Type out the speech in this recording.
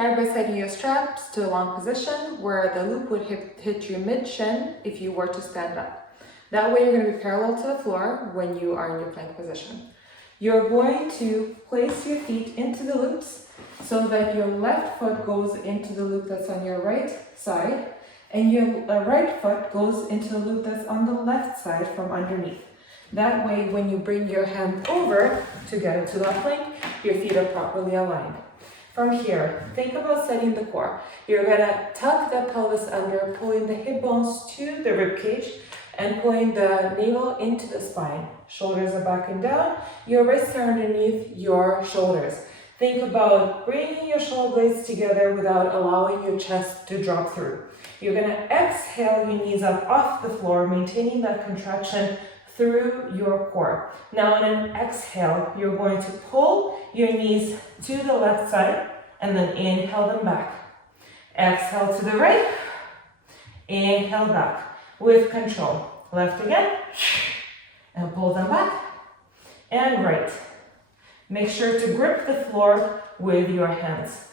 Start by setting your straps to a long position where the loop would hit your mid-shin if you were to stand up. That way you're going to be parallel to the floor when you are in your plank position. You're going to place your feet into the loops so that your left foot goes into the loop that's on your right side and your right foot goes into the loop that's on the left side from underneath. That way, when you bring your hand over to get into that plank, your feet are properly aligned. From here, think about setting the core. You're gonna tuck the pelvis under, pulling the hip bones to the rib cage and pulling the navel into the spine. Shoulders are back and down. Your wrists are underneath your shoulders. Think about bringing your shoulder blades together without allowing your chest to drop through. You're gonna exhale your knees up off the floor, maintaining that contraction through your core. Now on an exhale, you're going to pull your knees to the left side and then inhale them back. Exhale to the right, inhale back with control. Left again, and pull them back, and right. Make sure to grip the floor with your hands.